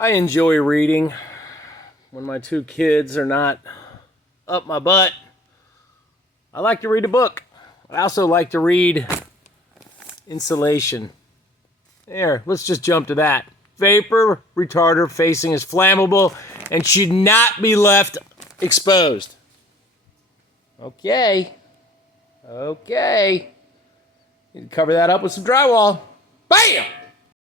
I enjoy reading when my two kids are not up my butt. I like to read a book. I also like to read insulation. There, let's just jump to that. Vapor retarder facing is flammable and should not be left exposed. Okay. You can cover that up with some drywall. Bam!